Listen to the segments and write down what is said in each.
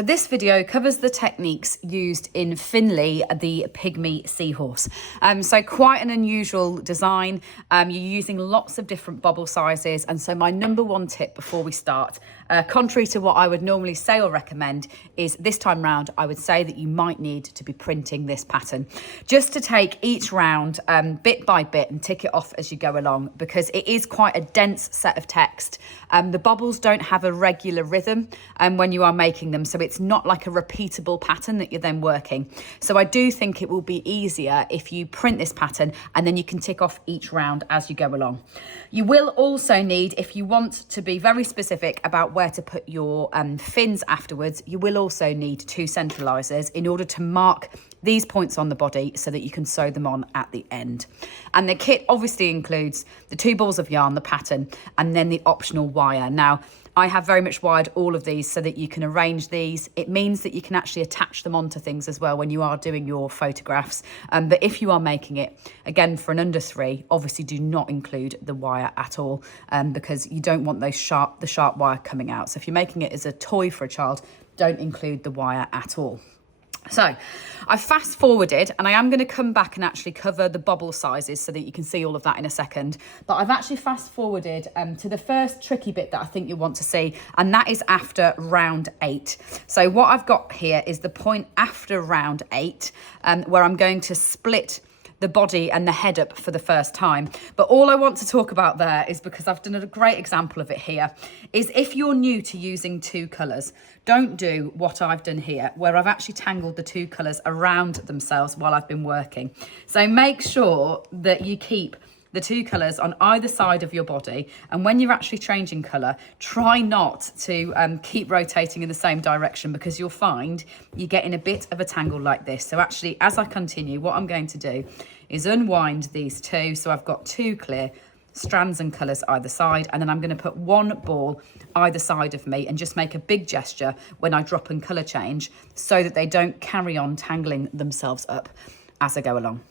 So this video covers the techniques used in Finlay the Pygmy Seahorse. So quite an unusual design. You're using lots of different bobble sizes. And so my number one tip before we start, contrary to what I would normally say or recommend, is this time round, I would say that you might need to be printing this pattern. Just to take each round bit by bit and tick it off as you go along, because it is quite a dense set of text. The bobbles don't have a regular rhythm when you are making them. So it's not like a repeatable pattern that you're then working. So I do think it will be easier if you print this pattern and then you can tick off each round as you go along. You will also need, if you want to be very specific about where to put your fins afterwards, you will also need 2 centralisers in order to mark these points on the body so that you can sew them on at the end. And the kit obviously includes the 2 balls of yarn, the pattern, and then the optional wire. Now, I have very much wired all of these so that you can arrange these. It means that you can actually attach them onto things as well when you are doing your photographs. But if you are making it, again, for an under 3, obviously do not include the wire at all because you don't want the sharp wire coming out. So if you're making it as a toy for a child, don't include the wire at all. So I fast forwarded, and I am going to come back and actually cover the bobble sizes so that you can see all of that in a second. But I've actually fast forwarded to the first tricky bit that I think you want to see, and that is after round 8. So what I've got here is the point after round 8 where I'm going to split the body and the head up for the first time. But all I want to talk about there is, because I've done a great example of it here, is if you're new to using 2 colours, don't do what I've done here, where I've actually tangled the 2 colours around themselves while I've been working. So make sure that you keep the 2 colours on either side of your body, and when you're actually changing colour, try not to keep rotating in the same direction, because you'll find you get in a bit of a tangle like this. So actually, as I continue, what I'm going to do is unwind these 2, so I've got 2 clear strands and colours either side, and then I'm going to put 1 ball either side of me and just make a big gesture when I drop and colour change so that they don't carry on tangling themselves up as I go along.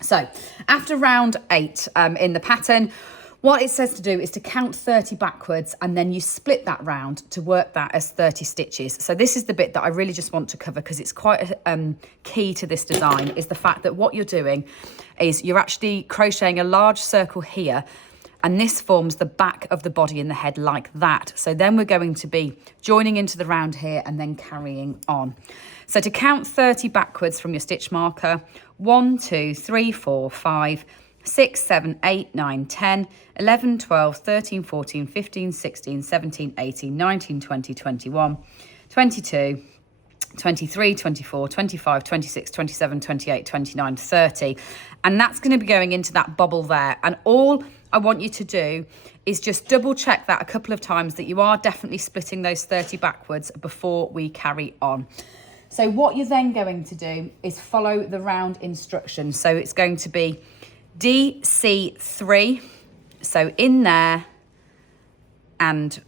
So after round 8 in the pattern, what it says to do is to count 30 backwards, and then you split that round to work that as 30 stitches. So this is the bit that I really just want to cover, because it's quite key to this design, is the fact that what you're doing is you're actually crocheting a large circle here, and this forms the back of the body and the head like that. So then we're going to be joining into the round here and then carrying on. So to count 30 backwards from your stitch marker, 1, 2, 3, 4, 5, 6, 7, 8, 9, 10, 11, 12, 13, 14, 15, 16, 17, 18, 19, 20, 21, 22, 23, 24, 25, 26, 27, 28, 29, 30. And that's going to be going into that bobble there. And all I want you to do is just double check that a couple of times, that you are definitely splitting those 30 backwards before we carry on. So what you're then going to do is follow the round instructions. So it's going to be DC3, so in there, and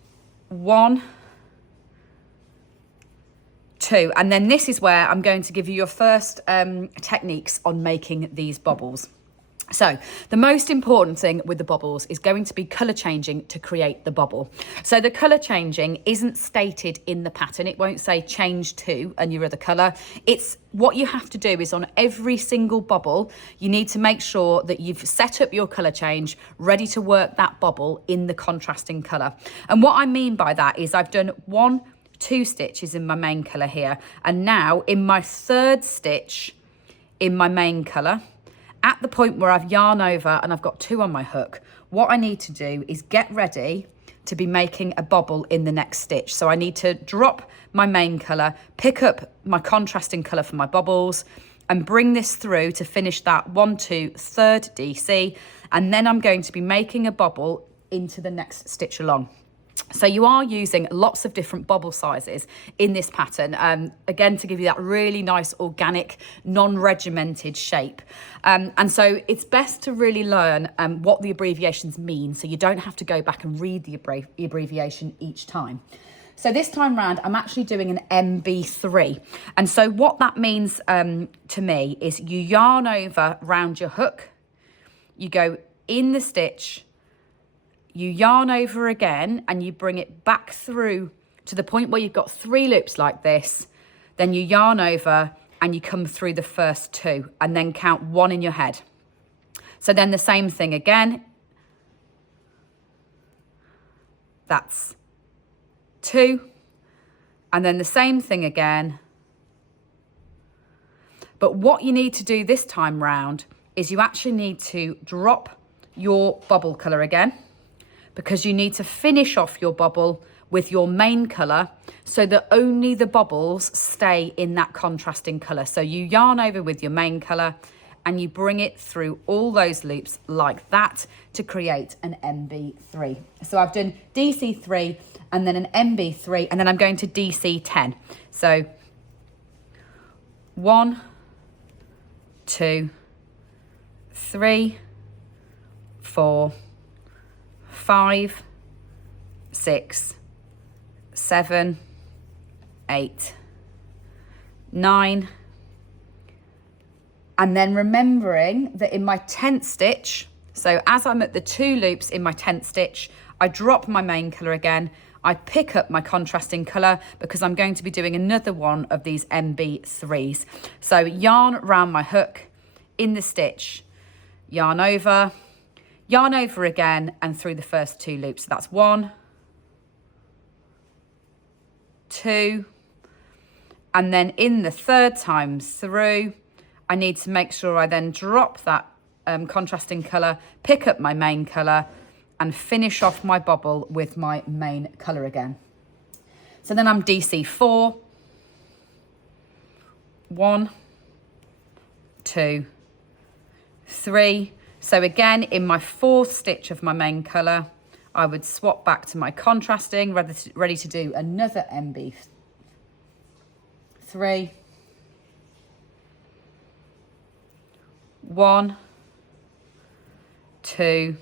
1, 2, and then this is where I'm going to give you your first techniques on making these bobbles. So the most important thing with the bobbles is going to be colour changing to create the bobble. So the colour changing isn't stated in the pattern. It won't say change to and your other colour. It's what you have to do is on every single bobble, you need to make sure that you've set up your colour change ready to work that bobble in the contrasting colour. And what I mean by that is I've done 1, 2 stitches in my main colour here, and now in my 3rd stitch in my main colour, at the point where I've yarn over and I've got 2 on my hook, what I need to do is get ready to be making a bobble in the next stitch. So I need to drop my main colour, pick up my contrasting colour for my bobbles, and bring this through to finish that 1, 2, 3rd DC, and then I'm going to be making a bobble into the next stitch along. So you are using lots of different bobble sizes in this pattern, again, to give you that really nice organic, non-regimented shape. And so it's best to really learn what the abbreviations mean, so you don't have to go back and read the abbreviation each time. So this time round, I'm actually doing an MB3. And so what that means to me is you yarn over round your hook, you go in the stitch, you yarn over again, and you bring it back through to the point where you've got 3 loops like this, then you yarn over and you come through the first 2 and then count 1 in your head. So then the same thing again. That's 2. And then the same thing again. But what you need to do this time round is you actually need to drop your bubble colour again, because you need to finish off your bubble with your main colour so that only the bubbles stay in that contrasting colour. So you yarn over with your main colour and you bring it through all those loops like that to create an MB3. So I've done DC3 and then an MB3, and then I'm going to DC10. So 1, 2, 3, 4, 5, 6, 7, 8, 9, and then remembering that in my 10th stitch, so as I'm at the 2 loops in my 10th stitch, I drop my main colour again, I pick up my contrasting colour because I'm going to be doing another one of these MB3s. So yarn around my hook in the stitch, yarn over again and through the first 2 loops. So that's 1, 2, and then in the 3rd time through, I need to make sure I then drop that contrasting colour, pick up my main colour and finish off my bobble with my main colour again. So then I'm DC4, 1, 2, 3. So again, in my 4th stitch of my main colour, I would swap back to my contrasting, ready to do another MB3. 1, 2.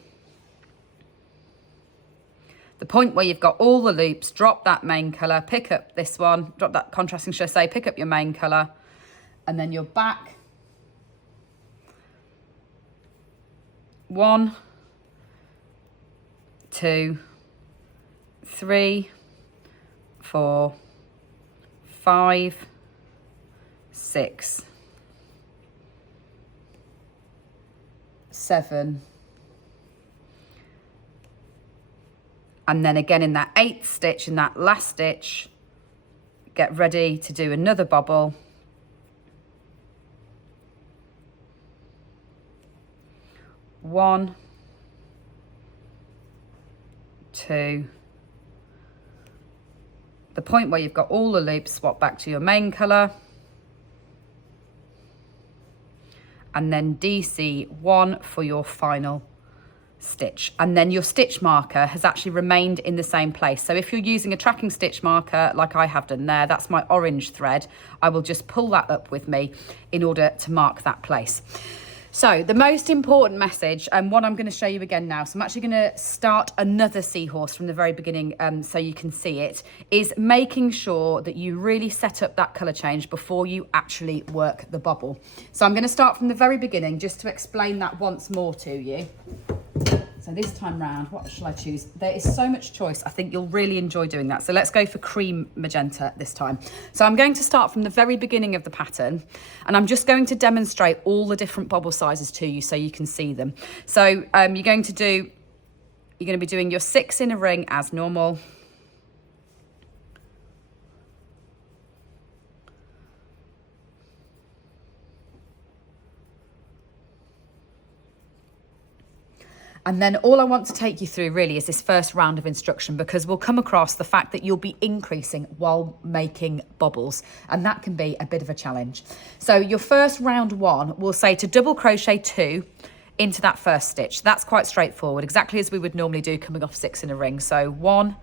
The point where you've got all the loops, drop that main colour, pick up this one, drop that contrasting, should I say, pick up your main colour, and then you're back. 1, 2, 3, 4, 5, 6, 7, and then again in that 8th stitch, in that last stitch, get ready to do another bobble. 1, 2. The point where you've got all the loops, swap back to your main colour. And then DC1 for your final stitch. And then your stitch marker has actually remained in the same place. So if you're using a tracking stitch marker like I have done there, that's my orange thread, I will just pull that up with me in order to mark that place. So the most important message, and what I'm going to show you again now, so I'm actually going to start another seahorse from the very beginning so you can see it, is making sure that you really set up that colour change before you actually work the bobble. So I'm going to start from the very beginning just to explain that once more to you. So this time round, what shall I choose? There is so much choice. I think you'll really enjoy doing that. So let's go for cream magenta this time. So I'm going to start from the very beginning of the pattern, and I'm just going to demonstrate all the different bobble sizes to you so you can see them. So you're going to be doing your 6 in a ring as normal. And then all I want to take you through really is this first round of instruction, because we'll come across the fact that you'll be increasing while making bobbles, and that can be a bit of a challenge. So your first round 1, we'll say to double crochet 2 into that first stitch. That's quite straightforward, exactly as we would normally do coming off 6 in a ring. So 1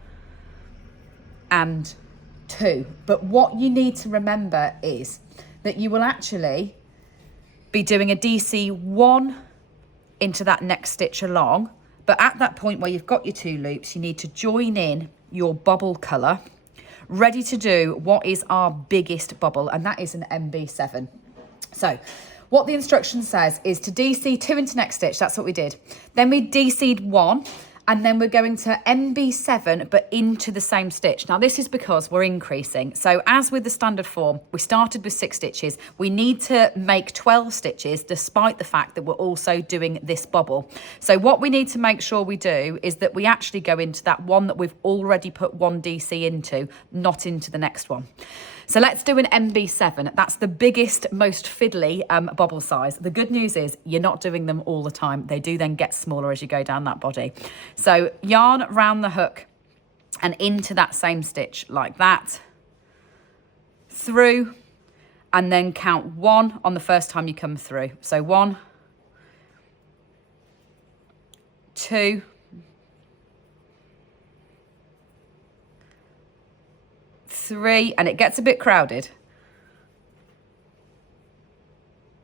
and 2. But what you need to remember is that you will actually be doing a DC1 into that next stitch along, but at that point where you've got your 2 loops, you need to join in your bobble colour, ready to do what is our biggest bobble, and that is an MB7. So what the instruction says is to DC 2 into next stitch. That's what we did. Then we DC'd 1, And then we're going to MB7, but into the same stitch. Now this is because we're increasing. So as with the standard form, we started with 6 stitches. We need to make 12 stitches, despite the fact that we're also doing this bobble. So what we need to make sure we do is that we actually go into that one that we've already put 1 DC into, not into the next one. So let's do an MB7. That's the biggest, most fiddly bobble size. The good news is you're not doing them all the time. They do then get smaller as you go down that body. So yarn round the hook and into that same stitch like that, through, and then count 1 on the first time you come through. So 1, 2, 3, and it gets a bit crowded.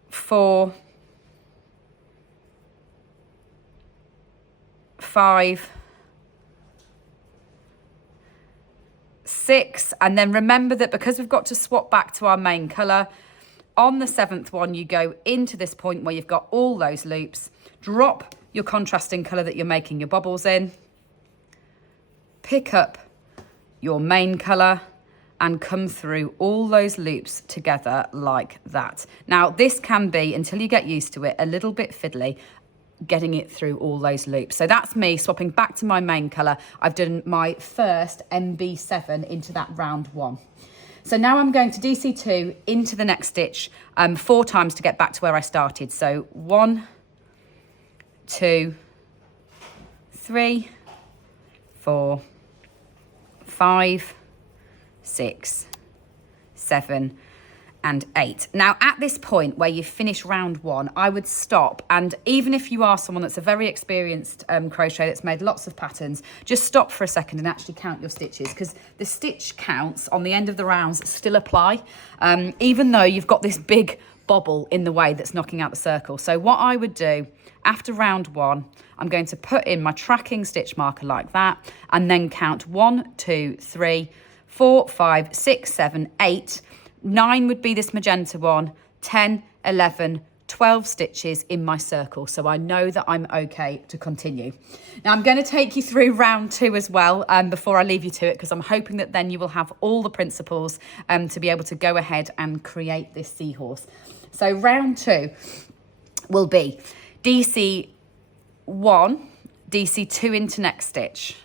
4, 5, 6, and then remember that because we've got to swap back to our main colour, on the 7th one you go into this point where you've got all those loops, drop your contrasting colour that you're making your bobbles in, pick up your main colour, and come through all those loops together like that. Now this can be, until you get used to it, a little bit fiddly, getting it through all those loops. So that's me swapping back to my main colour. I've done my first MB7 into that round 1. So now I'm going to DC2 into the next stitch 4 times to get back to where I started. So 1, 2, 3, 4, 5, 6, 7, and 8. Now at this point where you've finished round 1, I would stop, and even if you are someone that's a very experienced crochet that's made lots of patterns, just stop for a second and actually count your stitches, because the stitch counts on the end of the rounds still apply, even though you've got this big bobble in the way that's knocking out the circle. So what I would do after round 1, I'm going to put in my tracking stitch marker like that, and then count 1, 2, 3, 4, 5, 6, 7, 8, 9 would be this magenta one, 10, 11, 12 stitches in my circle. So I know that I'm okay to continue. Now I'm going to take you through round 2 as well before I leave you to it, because I'm hoping that then you will have all the principles to be able to go ahead and create this seahorse. So round 2 will be DC 1, DC 2 into next stitch.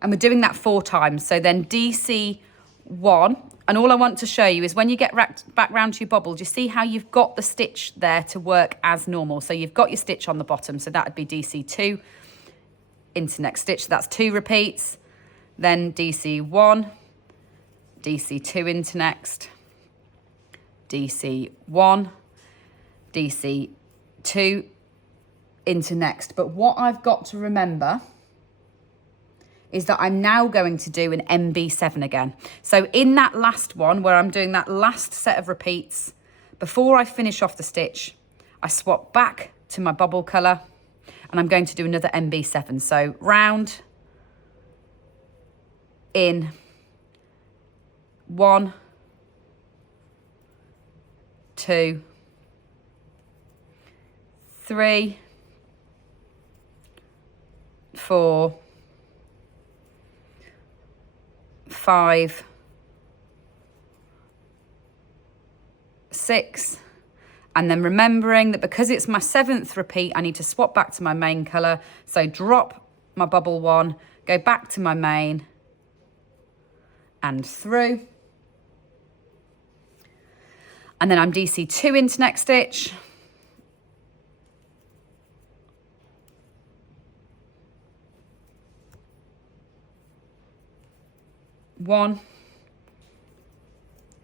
And we're doing that 4 times. So then DC 1, and all I want to show you is when you get back round to your bobble, do you see how you've got the stitch there to work as normal? So you've got your stitch on the bottom, so that would be DC 2 into next stitch. So that's 2 repeats, then DC 1, DC 2 into next, DC 1, DC 2 into next. But what I've got to remember is that I'm now going to do an MB7 again. So in that last one where I'm doing that last set of repeats, before I finish off the stitch, I swap back to my bobble colour and I'm going to do another MB7. So round, in, 1, 2, 3, 4, 5, 6, and then remembering that because it's my 7th repeat, I need to swap back to my main colour. So drop my bobble one, go back to my main and through. And then I'm DC 2 into next stitch. 1,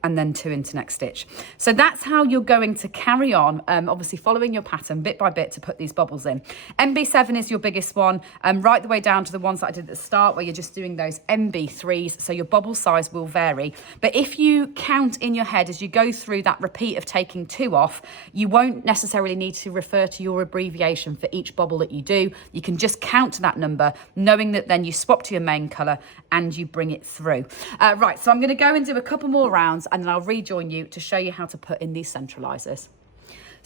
and then 2 into next stitch. So that's how you're going to carry on, obviously following your pattern bit by bit to put these bobbles in. MB7 is your biggest one, right the way down to the ones that I did at the start where you're just doing those MB3s, so your bobble size will vary. But if you count in your head as you go through that repeat of taking 2 off, you won't necessarily need to refer to your abbreviation for each bobble that you do. You can just count to that number, knowing that then you swap to your main colour and you bring it through. Right, so I'm going to go and do a couple more rounds and then I'll rejoin you to show you how to put in these centralisers.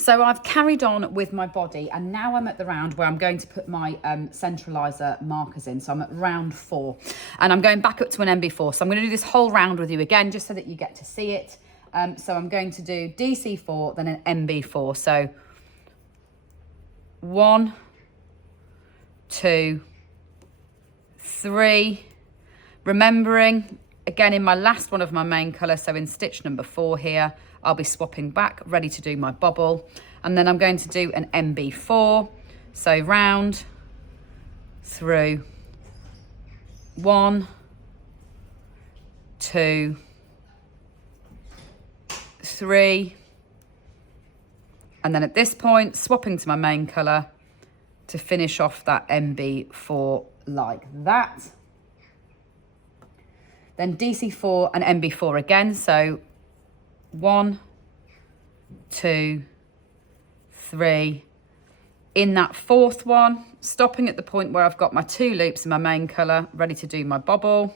So I've carried on with my body, and now I'm at the round where I'm going to put my centralizer markers in. So I'm at round 4 and I'm going back up to an MB4. So I'm going to do this whole round with you again, just so that you get to see it. So I'm going to do DC4, then an MB4. So 1, 2, 3, remembering again in my last one of my main colour, so in stitch number 4 here, I'll be swapping back, ready to do my bobble, and then I'm going to do an MB4, so round, through, 1, 2, 3, and then at this point, swapping to my main colour to finish off that MB4 like that. Then DC4 and MB4 again, so 1, 2, 3. In that 4th one, stopping at the point where I've got my 2 loops in my main colour, ready to do my bobble.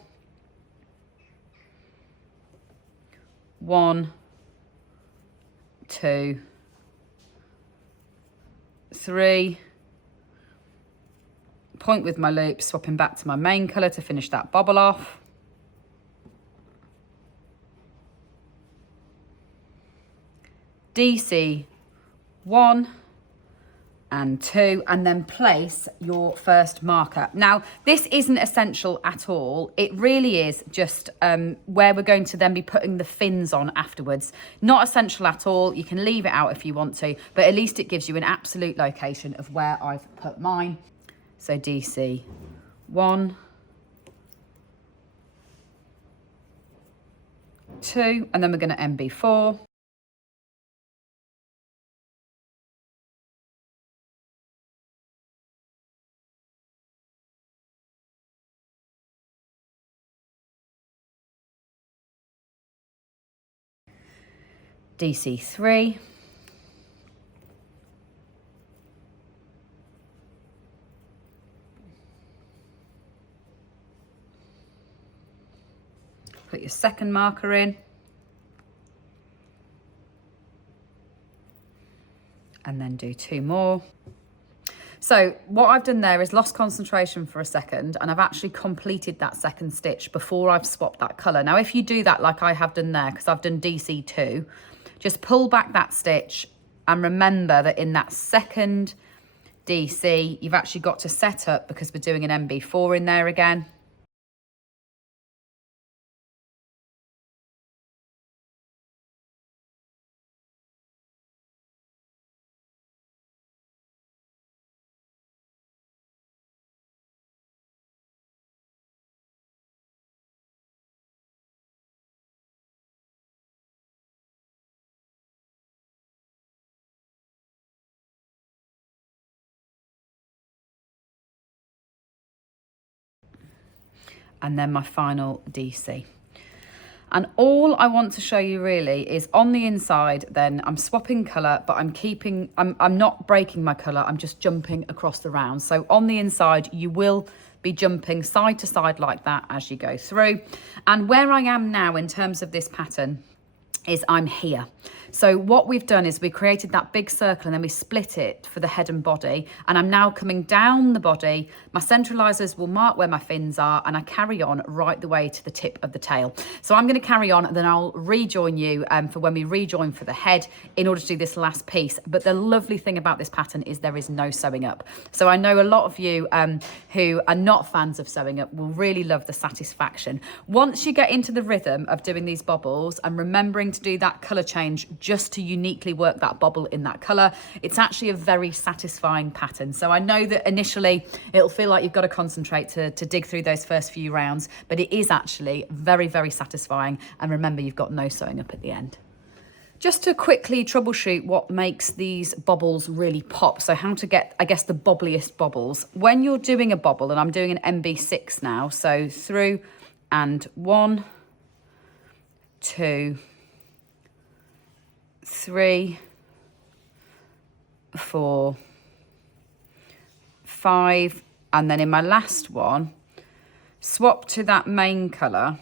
1, 2, 3. Point with my loop, swapping back to my main colour to finish that bobble off. DC 1 and 2, and then place your first marker. Now, this isn't essential at all. It really is just where we're going to then be putting the fins on afterwards. Not essential at all. You can leave it out if you want to, but at least it gives you an absolute location of where I've put mine. So DC 1, 2, and then we're going to MB4. DC3, put your second marker in, and then do 2 more. So what I've done there is lost concentration for a second, and I've actually completed that second stitch before I've swapped that colour. Now, if you do that like I have done there, because I've done DC2, just pull back that stitch and remember that in that second DC, you've actually got to set up, because we're doing an MB4 in there again. And then my final DC. And all I want to show you really is on the inside, then I'm swapping colour, but I'm not breaking my colour, I'm just jumping across the round. So on the inside, you will be jumping side to side like that as you go through. And where I am now in terms of this pattern is I'm here. So what we've done is we created that big circle and then we split it for the head and body, and I'm now coming down the body. My centralisers will mark where my fins are, and I carry on right the way to the tip of the tail. So I'm going to carry on, and then I'll rejoin you for when we rejoin for the head in order to do this last piece. But the lovely thing about this pattern is there is no sewing up. So I know a lot of you who are not fans of sewing up will really love the satisfaction. Once you get into the rhythm of doing these bobbles and remembering to do that colour change just to uniquely work that bobble in that colour, it's actually a very satisfying pattern. So I know that initially it'll feel like you've got to concentrate to dig through those first few rounds, but it is actually very, very satisfying. And remember, you've got no sewing up at the end. Just to quickly troubleshoot what makes these bobbles really pop, so how to get, I guess, the bobbliest bobbles. When you're doing a bobble, and I'm doing an MB6 now, so through and 1, 2, 3, 4, 5, and then in my last one, swap to that main colour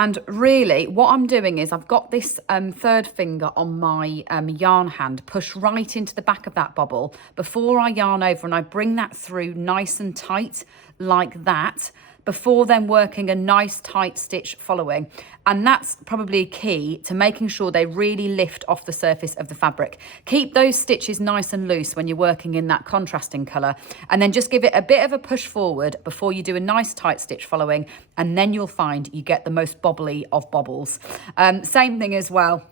And really what I'm doing is I've got this third finger on my yarn hand pushed right into the back of that bobble before I yarn over, and I bring that through nice and tight like that, before then working a nice tight stitch following. And that's probably key to making sure they really lift off the surface of the fabric. Keep those stitches nice and loose when you're working in that contrasting colour, and then just give it a bit of a push forward before you do a nice tight stitch following, and then you'll find you get the most bobbly of bobbles. Same thing as well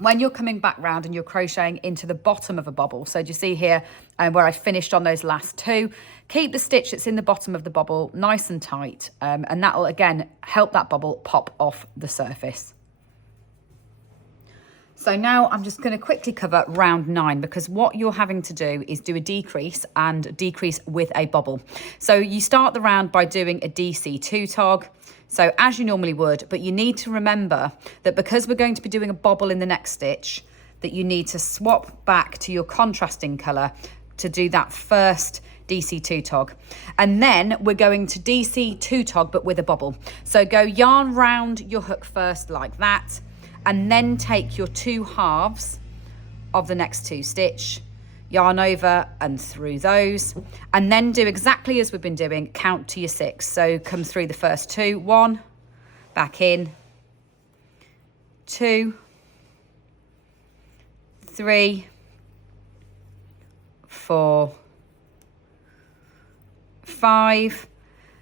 when you're coming back round and you're crocheting into the bottom of a bobble. So do you see here where I finished on those last two? Keep the stitch that's in the bottom of the bobble nice and tight, and that will again help that bobble pop off the surface. So now I'm just going to quickly cover round 9, because what you're having to do is do a decrease, and decrease with a bobble. So you start the round by doing a DC2 tog, so as you normally would, but you need to remember that because we're going to be doing a bobble in the next stitch, that you need to swap back to your contrasting colour to do that first DC2 tog. And then we're going to DC2 tog, but with a bobble. So go yarn round your hook first like that, and then take your 2 halves of the next 2 stitch, yarn over and through those, and then do exactly as we've been doing, count to your 6. So come through the first 2, 1, back in, 2, 3, 4, 5,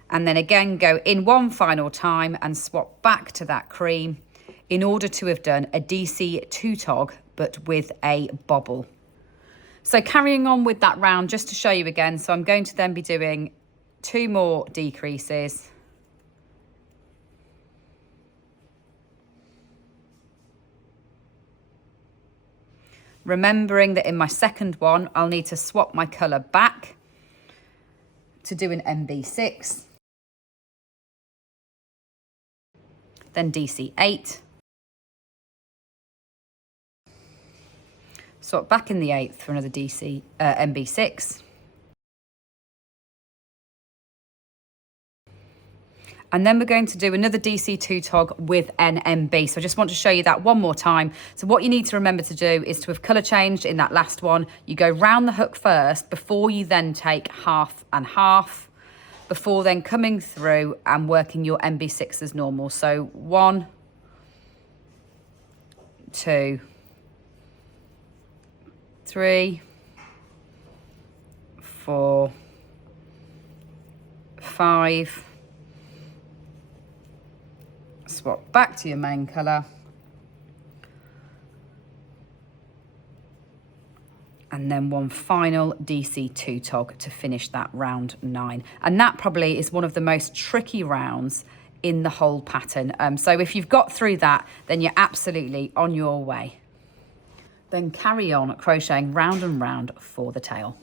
and then again go in one final time and swap back to that cream in order to have done a DC2 tog, but with a bobble. So carrying on with that round, just to show you again, so I'm going to then be doing 2 more decreases. Remembering that in my second one, I'll need to swap my colour back to do an MB6, then DC8, swap back in the 8th for another MB6, and then we're going to do another DC2 tog with an MB. So I just want to show you that one more time. So what you need to remember to do is to have colour changed in that last one, you go round the hook first before you then take half and half, before then coming through and working your MB6 as normal. So 1, 2, 3, 4, 5, swap back to your main colour, and then one final DC2 tog to finish that round 9. And that probably is one of the most tricky rounds in the whole pattern. So if you've got through that, then you're absolutely on your way. Then carry on crocheting round and round for the tail.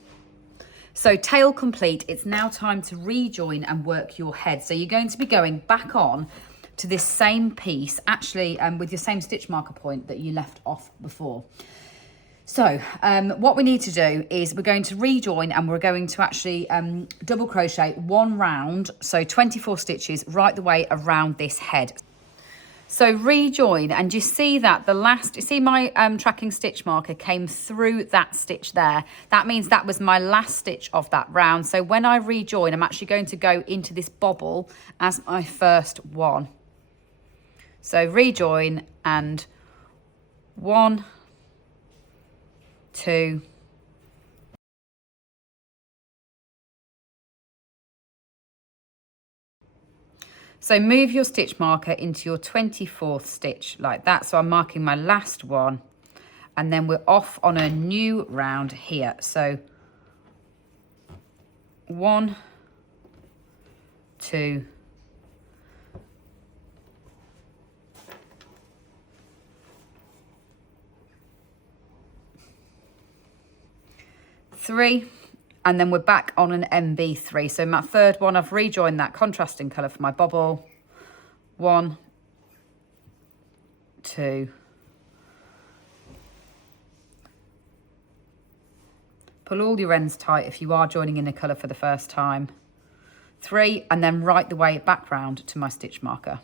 So tail complete, it's now time to rejoin and work your head. So you're going to be going back on to this same piece, actually with your same stitch marker point that you left off before. So what we need to do is we're going to rejoin, and we're going to actually double crochet 1 round, so 24 stitches right the way around this head. So rejoin, and you see that the last, you see my tracking stitch marker came through that stitch there. That means that was my last stitch of that round. So when I rejoin, I'm actually going to go into this bobble as my first one. So rejoin, and 1, 2, so move your stitch marker into your 24th stitch like that. So I'm marking my last one, and then we're off on a new round here. So 1, 2, 3, and then we're back on an MB3. So my third one, I've rejoined that contrasting colour for my bobble. 1, 2, pull all your ends tight if you are joining in a colour for the first time. 3, and then right the way back round to my stitch marker.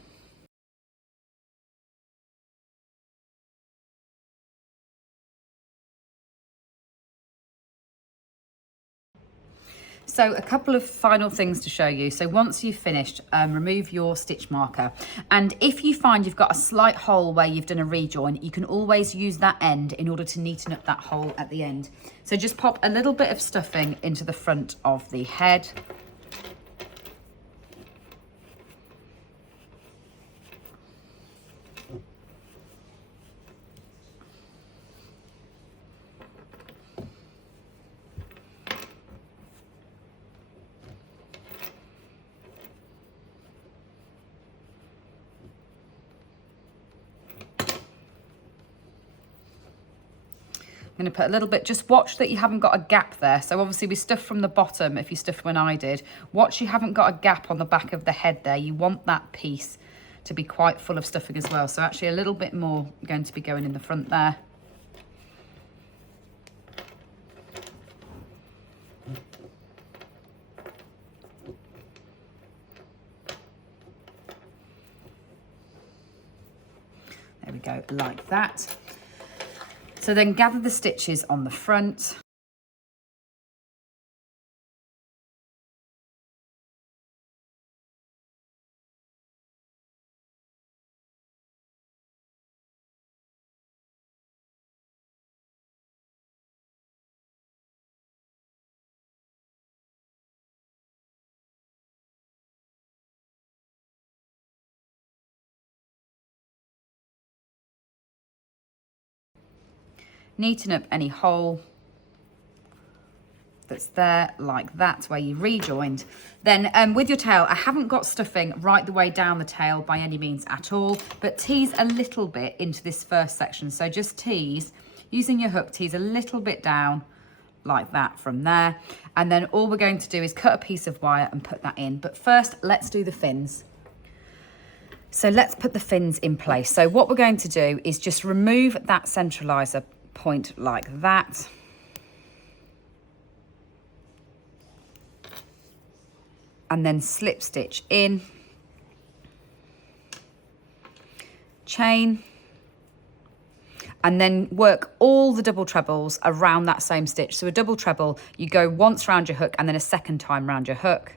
So a couple of final things to show you. So once you've finished, remove your stitch marker. And if you find you've got a slight hole where you've done a rejoin, you can always use that end in order to neaten up that hole at the end. So just pop a little bit of stuffing into the front of the head. I'm going to put a little bit, just watch that you haven't got a gap there. So obviously we stuff from the bottom, if you stuffed when I did. Watch you haven't got a gap on the back of the head there. You want that piece to be quite full of stuffing as well. So actually a little bit more going to be going in the front there. There we go, like that. So then gather the stitches on the front. Neaten up any hole that's there, like that, where you rejoined. Then with your tail, I haven't got stuffing right the way down the tail by any means at all, but tease a little bit into this first section. So just tease, using your hook, tease a little bit down like that from there. And then all we're going to do is cut a piece of wire and put that in. But first, let's do the fins. So let's put the fins in place. So what we're going to do is just remove that centralizer point like that. And then slip stitch in, chain, and then work all the double trebles around that same stitch. So a double treble, you go once round your hook and then a second time round your hook,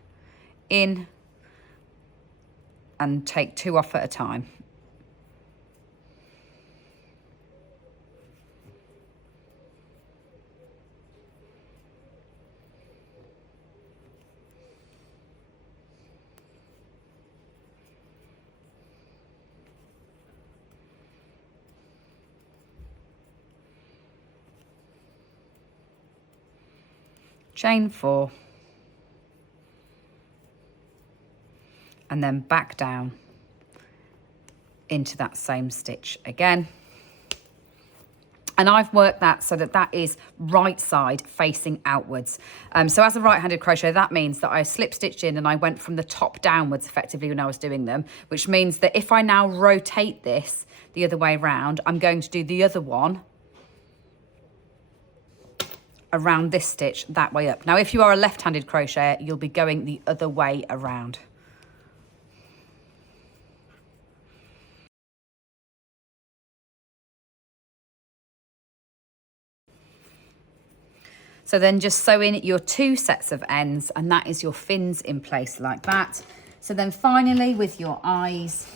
in, and take 2 off at a time. Chain 4, and then back down into that same stitch again. And I've worked that so that that is right side facing outwards. So as a right-handed crocheter, that means that I slip stitched in and I went from the top downwards effectively when I was doing them, which means that if I now rotate this the other way around, I'm going to do the other one around this stitch that way up. Now, if you are a left-handed crocheter, you'll be going the other way around. So then just sew in your 2 sets of ends, and that is your fins in place like that. So then finally with your eyes,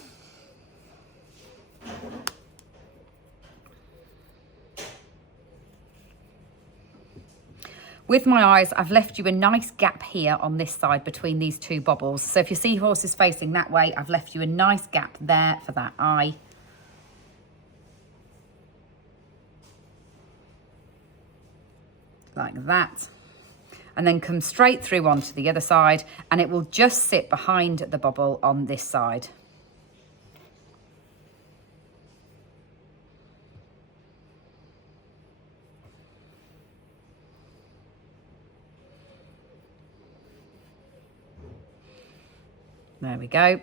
with my eyes, I've left you a nice gap here on this side between these 2 bobbles. So if your seahorse is facing that way, I've left you a nice gap there for that eye. Like that. And then come straight through onto the other side, and it will just sit behind the bobble on this side. There we go,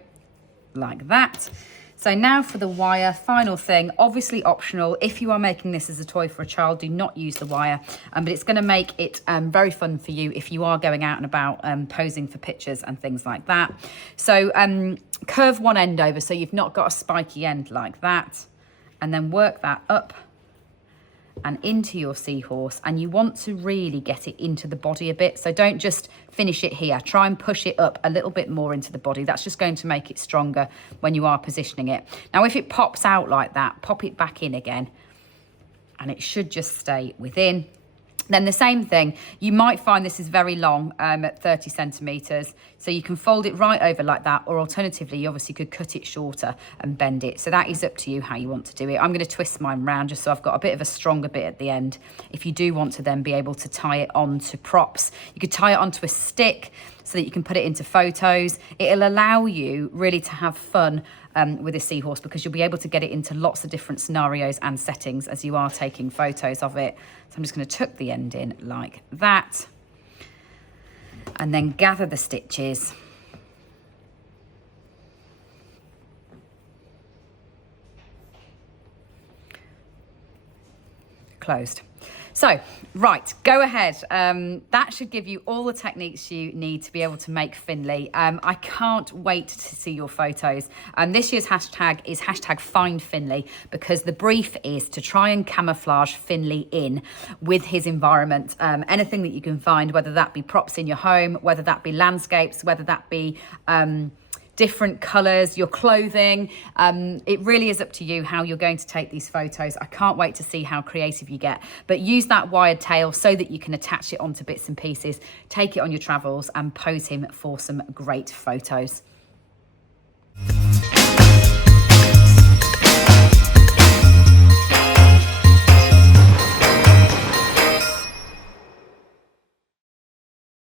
like that. So now for the wire, final thing, obviously optional. If you are making this as a toy for a child, do not use the wire, but it's gonna make it very fun for you if you are going out and about posing for pictures and things like that. So curve one end over so you've not got a spiky end like that, and then work that up and into your seahorse, and you want to really get it into the body a bit. So don't just finish it here. Try and push it up a little bit more into the body. That's just going to make it stronger when you are positioning it. Now, if it pops out like that, pop it back in again, and it should just stay within. Then the same thing, you might find this is very long at 30 centimetres, so you can fold it right over like that, or alternatively, you obviously could cut it shorter and bend it. So that is up to you how you want to do it. I'm going to twist mine round just so I've got a bit of a stronger bit at the end. If you do want to then be able to tie it onto props, you could tie it onto a stick so that you can put it into photos. It'll allow you really to have fun with a seahorse, because you'll be able to get it into lots of different scenarios and settings as you are taking photos of it. So I'm just going to tuck the end in like that, and then gather the stitches. Closed. So, right, go ahead. That should give you all the techniques you need to be able to make Finlay. I can't wait to see your photos. This year's hashtag is hashtag Find Finlay, because the brief is to try and camouflage Finlay in with his environment. Anything that you can find, whether that be props in your home, whether that be landscapes, whether that be different colours, your clothing. It really is up to you how you're going to take these photos. I can't wait to see how creative you get. But use that wired tail so that you can attach it onto bits and pieces, take it on your travels and pose him for some great photos.